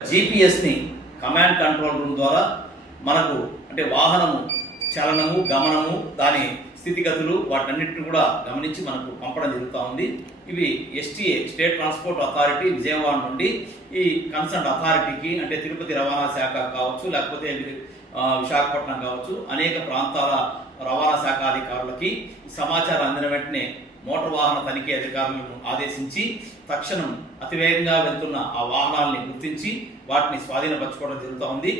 జీపీఎస్ని command control room ద్వారా మనకు అంటే వాహనము చలనము గమనము దాని స్థితిగతులు వాటన్నిటిని కూడా గమనించి మనకు పంపడం జరుగుతూ ఉంది. ఇవి STA state transport authority Vijayawada నుండి ఈ కన్సర్న్ అథారిటీకి అంటే తిరుపతి రవాణా శాఖ కావచ్చు, లేకపోతే విశాఖపట్నం కావచ్చు, అనేక ప్రాంతాల రవాణా శాఖ అధికారులకి సమాచారం అందిన వెంటనే మోటార్ వాహన తనిఖీ అధికారులను ఆదేశించి తక్షణం అతివేగంగా వెళ్తున్న ఆ వాహనాలని గుర్తించి వాటిని స్వాధీనపరచుకోవడం జరుగుతూ ఉంది.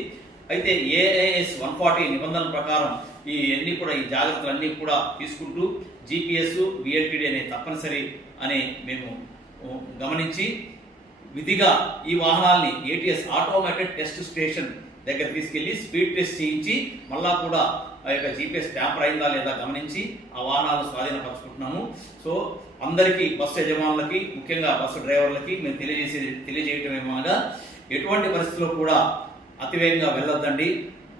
అయితే ఏఐఎస్ 140 నిబంధనల ప్రకారం ఈ జాగ్రత్తలన్నీ కూడా తీసుకుంటూ జీపీఎస్ విఎల్టీడీ అనే తప్పనిసరి అని మేము గమనించి విధిగా ఈ వాహనాల్ని ఏటీఎస్ ఆటోమేటెడ్ టెస్ట్ స్టేషన్ దగ్గర తీసుకెళ్లి స్పీడ్ టెస్ట్ చేయించి మళ్ళా కూడా ఆ యొక్క జీపీఎస్ ట్యాంపర్ అయిందా లేదా గమనించి ఆ వాహనాలను స్వాధీనపరచుకుంటున్నాము. సో అందరికీ బస్సు యజమానులకి ముఖ్యంగా బస్సు డ్రైవర్లకి మేము తెలియజేయటం ఏమనగా ఎటువంటి పరిస్థితుల్లో కూడా అతివేగంగా వెళ్ళొద్దండి.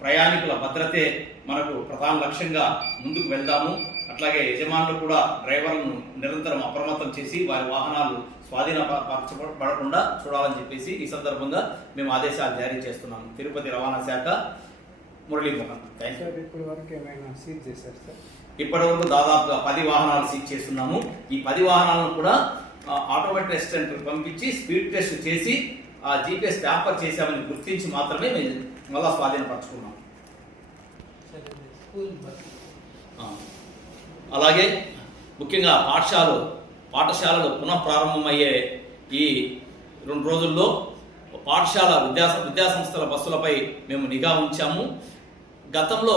ప్రయాణికుల భద్రతే మనకు ప్రధాన లక్ష్యంగా ముందుకు వెళ్దాము. అట్లాగే యజమానులు కూడా డ్రైవర్లను నిరంతరం అప్రమత్తం చేసి వారి వాహనాలు స్వాధీనపరచబడకుండా చూడాలని చెప్పేసి ఈ సందర్భంగా మేము ఆదేశాలు జారీ చేస్తున్నాము. తిరుపతి రవాణా శాఖ మురళీమోహన్. ఇప్పటి వరకు దాదాపుగా 10 వాహనాలు సీజ్ చేస్తున్నాము. ఈ 10 వాహనాలను కూడా ఆటోమేటిక్ టెస్ట్ సెంటర్ పంపించి స్పీడ్ టెస్ట్ చేసి ఆ జీపీఎస్ ట్యాంపర్ చేశామని గుర్తించి మాత్రమే మేము మళ్ళా స్వాధీనపరచుకున్నాం. అలాగే ముఖ్యంగా పాఠశాలలు పునః ప్రారంభమయ్యే ఈ 2 రోజుల్లో పాఠశాల విద్యాసంస్థల బస్సులపై మేము నిఘా ఉంచాము. గతంలో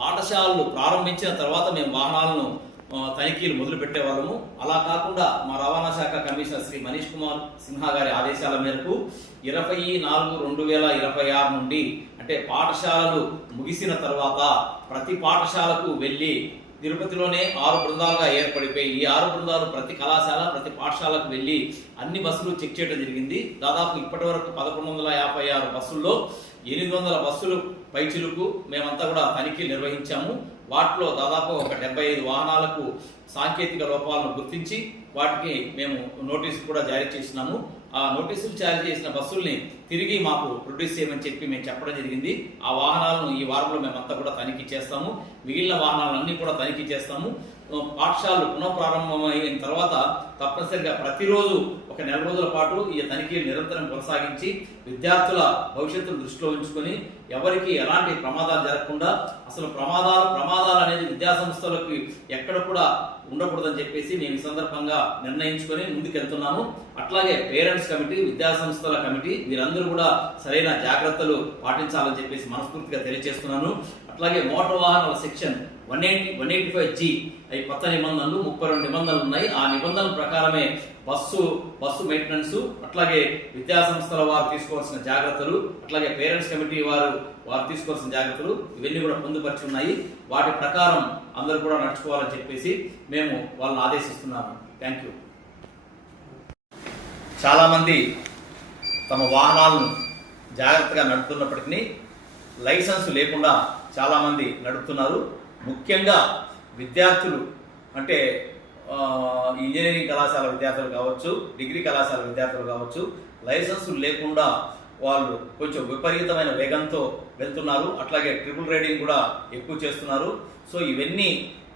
పాఠశాలలు ప్రారంభించిన తర్వాత మేము వాహనాలను తనిఖీలు మొదలు పెట్టేవాళ్ళము. అలా కాకుండా మా రవాణా శాఖ కమిషనర్ శ్రీ మనీష్ కుమార్ సిన్హా గారి ఆదేశాల మేరకు 24/2026 నుండి అంటే పాఠశాలలు ముగిసిన తర్వాత ప్రతి పాఠశాలకు వెళ్ళి తిరుపతిలోనే 6 బృందాలుగా ఏర్పడిపోయి ఈ 6 బృందాలు ప్రతి కళాశాల ప్రతి పాఠశాలకు వెళ్ళి అన్ని బస్సులు చెక్ చేయడం జరిగింది. దాదాపు ఇప్పటి వరకు 1156 బస్సుల్లో 800 బస్సులు పైచిలుకు మేమంతా కూడా తనిఖీలు నిర్వహించాము. వాటిలో దాదాపు ఒక 75 వాహనాలకు సాంకేతిక లోపాలను గుర్తించి వాటికి మేము నోటీసులు కూడా జారీ చేసినాము. ఆ నోటీసులు జారీ చేసిన బస్సుల్ని తిరిగి మాకు ప్రొడ్యూస్ చేయమని చెప్పి మేము చెప్పడం జరిగింది. ఆ వాహనాలను ఈ వారంలో మేమంతా కూడా తనిఖీ చేస్తాము. మిగిలిన వాహనాలన్నీ కూడా తనిఖీ చేస్తాము. పాఠశాలలు పునఃప్రారంభమైన తర్వాత తప్పనిసరిగా ప్రతిరోజు ఒక 4 రోజుల పాటు ఈ తనిఖీలు నిరంతరం కొనసాగించి విద్యార్థుల భవిష్యత్తును దృష్టిలో ఉంచుకొని ఎవరికి ఎలాంటి ప్రమాదాలు జరగకుండా అసలు ప్రమాదాలు అనేది విద్యాసంస్థలకు ఎక్కడ కూడా ఉండకూడదని చెప్పేసి మేము ఈ సందర్భంగా నిర్ణయించుకొని ముందుకెళ్తున్నాము. అట్లాగే పేరెంట్స్ కమిటీ, విద్యాసంస్థల కమిటీ వీరందరూ కూడా సరైన జాగ్రత్తలు పాటించాలని చెప్పేసి మనస్ఫూర్తిగా తెలియజేస్తున్నాను. అట్లాగే మోటార్ వాహనాల సెక్షన్ 185G అవి కొత్త నిబంధనలు 32 నిబంధనలు ఉన్నాయి. ఆ నిబంధనల ప్రకారమే బస్సు మెయింటెనెన్స్, అట్లాగే విద్యాసంస్థల వారు తీసుకోవాల్సిన జాగ్రత్తలు, అట్లాగే పేరెంట్స్ కమిటీ వారు తీసుకోవాల్సిన జాగ్రత్తలు ఇవన్నీ కూడా పొందుపరిచి ఉన్నాయి. వాటి ప్రకారం అందరూ కూడా నడుచుకోవాలని చెప్పేసి మేము వాళ్ళని ఆదేశిస్తున్నాము. Thank you. చాలామంది తమ వాహనాలను జాగ్రత్తగా నడుపుతున్నప్పటికీ లైసెన్స్ లేకుండా చాలామంది నడుపుతున్నారు. ముఖ్యంగా విద్యార్థులు అంటే ఇంజనీరింగ్ కళాశాల విద్యార్థులు కావచ్చు, డిగ్రీ కళాశాల విద్యార్థులు కావచ్చు, లైసెన్స్ లేకుండా వాళ్ళు కొంచెం విపరీతమైన వేగంతో వెళ్తున్నారు. అట్లాగే ట్రిపుల్ రైడింగ్ కూడా ఎక్కువ చేస్తున్నారు. సో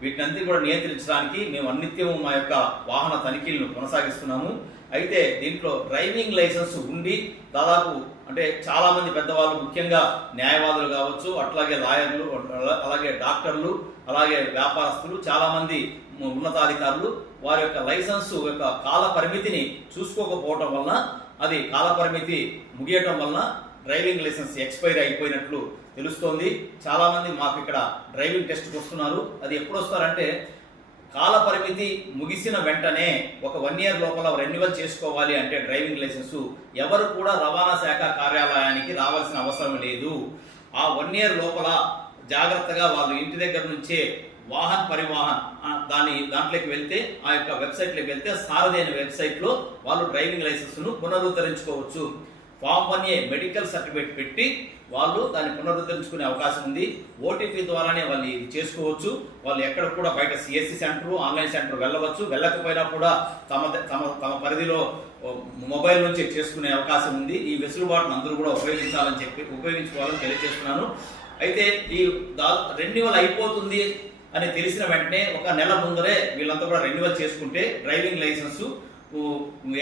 వీటినంతా కూడా నియంత్రించడానికి మేము అనిత్యము మా యొక్క వాహన తనిఖీలను కొనసాగిస్తున్నాము. అయితే దీంట్లో డ్రైవింగ్ లైసెన్స్ ఉండి దాదాపు అంటే చాలా మంది పెద్దవాళ్ళు ముఖ్యంగా న్యాయవాదులు కావచ్చు, అట్లాగే లాయర్లు, అలాగే డాక్టర్లు, అలాగే వ్యాపారస్తులు, చాలా మంది ఉన్నతాధికారులు వారి యొక్క లైసెన్స్ యొక్క కాల పరిమితిని చూసుకోకపోవటం వలన అది కాల పరిమితి ముగియటం వలన డ్రైవింగ్ లైసెన్స్ ఎక్స్పైర్ అయిపోయినట్లు తెలుస్తోంది. చాలా మంది మాకు ఇక్కడ డ్రైవింగ్ టెస్ట్కి వస్తున్నారు. అది ఎప్పుడు వస్తారంటే కాల పరిమితి ముగిసిన వెంటనే ఒక 1 year లోపల రెన్యువల్ చేసుకోవాలి అంటే డ్రైవింగ్ లైసెన్స్ ఎవరు కూడా రవాణా శాఖ కార్యాలయానికి రావాల్సిన అవసరం లేదు. ఆ 1 year లోపల జాగ్రత్తగా వాళ్ళు ఇంటి దగ్గర నుంచే వాహన్ పరివాహన్ దాంట్లోకి వెళ్తే ఆ యొక్క వెబ్సైట్లోకి వెళ్తే సారథి అనే వెబ్సైట్లో వాళ్ళు డ్రైవింగ్ లైసెన్స్ను పునరుద్ధరించుకోవచ్చు. ఫామ్ 1A మెడికల్ సర్టిఫికేట్ పెట్టి వాళ్ళు దాన్ని పునరుద్ధరించుకునే అవకాశం ఉంది. ఓటీపీ ద్వారానే వాళ్ళు ఇది చేసుకోవచ్చు. వాళ్ళు ఎక్కడ కూడా బయట సిఎస్సి సెంటర్, ఆన్లైన్ సెంటర్ వెళ్ళవచ్చు. వెళ్ళకపోయినా కూడా తమ తమ తమ పరిధిలో మొబైల్ నుంచి చేసుకునే అవకాశం ఉంది. ఈ వెసులుబాటును అందరూ కూడా ఉపయోగించుకోవాలని తెలియజేస్తున్నాను. అయితే ఈ రెన్యువల్ అయిపోతుంది అని తెలిసిన వెంటనే ఒక నెల ముందరే వీళ్ళంతా కూడా రెన్యువల్ చేసుకుంటే డ్రైవింగ్ లైసెన్సు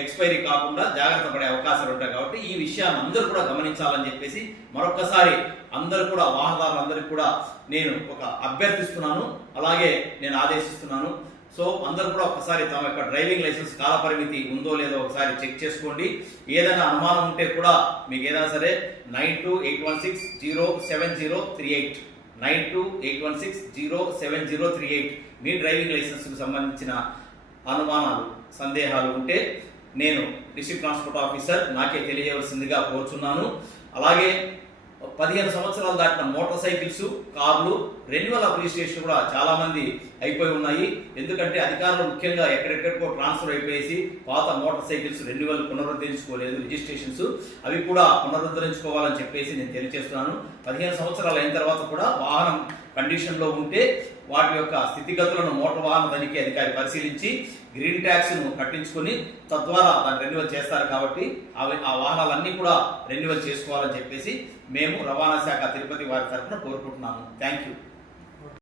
ఎక్స్పైరీ కాకుండా జాగ్రత్త పడే అవకాశాలు ఉంటాయి. కాబట్టి ఈ విషయాన్ని అందరూ కూడా గమనించాలని చెప్పేసి మరొకసారి అందరూ కూడా వాహనదారులందరికీ కూడా నేను అభ్యర్థిస్తున్నాను, అలాగే నేను ఆదేశిస్తున్నాను. సో అందరూ కూడా ఒకసారి తమ యొక్క డ్రైవింగ్ లైసెన్స్ కాల పరిమితి ఉందో లేదో ఒకసారి చెక్ చేసుకోండి. ఏదైనా అనుమానం ఉంటే కూడా మీకు ఏదైనా సరే 9281607038 9281607038 మీ డ్రైవింగ్ లైసెన్స్కు సంబంధించిన అనుమానాలు, సందేహాలు ఉంటే నేను డిస్ట్రిక్ట్ ట్రాన్స్పోర్ట్ ఆఫీసర్ నాకే తెలియజేయవలసిందిగా కోరుచున్నాను. అలాగే 15 సంవత్సరాలు దాటిన మోటార్ సైకిల్స్, కార్లు రెన్యువల్ ఆఫ్ రిజిస్ట్రేషన్ కూడా చాలా మంది అయిపోయి ఉన్నాయి. ఎందుకంటే అధికారులు ముఖ్యంగా ఎక్కడెక్కడికో ట్రాన్స్ఫర్ అయిపోయేసి పాత మోటార్ సైకిల్స్ రెన్యువల్ పునరుద్ధరించుకోలేదు, రిజిస్ట్రేషన్స్ అవి కూడా పునరుద్ధరించుకోవాలని చెప్పేసి నేను తెలియజేస్తున్నాను. 15 సంవత్సరాలు అయిన తర్వాత కూడా వాహనం కండిషన్లో ఉంటే వాటి యొక్క స్థితిగతులను మోటార్ వాహన తనిఖీ అధికారి పరిశీలించి గ్రీన్ ట్యాక్స్ను కట్టించుకొని తద్వారా దాన్ని రెన్యువల్ చేస్తారు. కాబట్టి ఆ వాహనాలన్నీ కూడా రెన్యువల్ చేసుకోవాలని చెప్పేసి మేము రవాణా శాఖ తిరుపతి వారి తరఫున కోరుకుంటున్నాము. Thank you.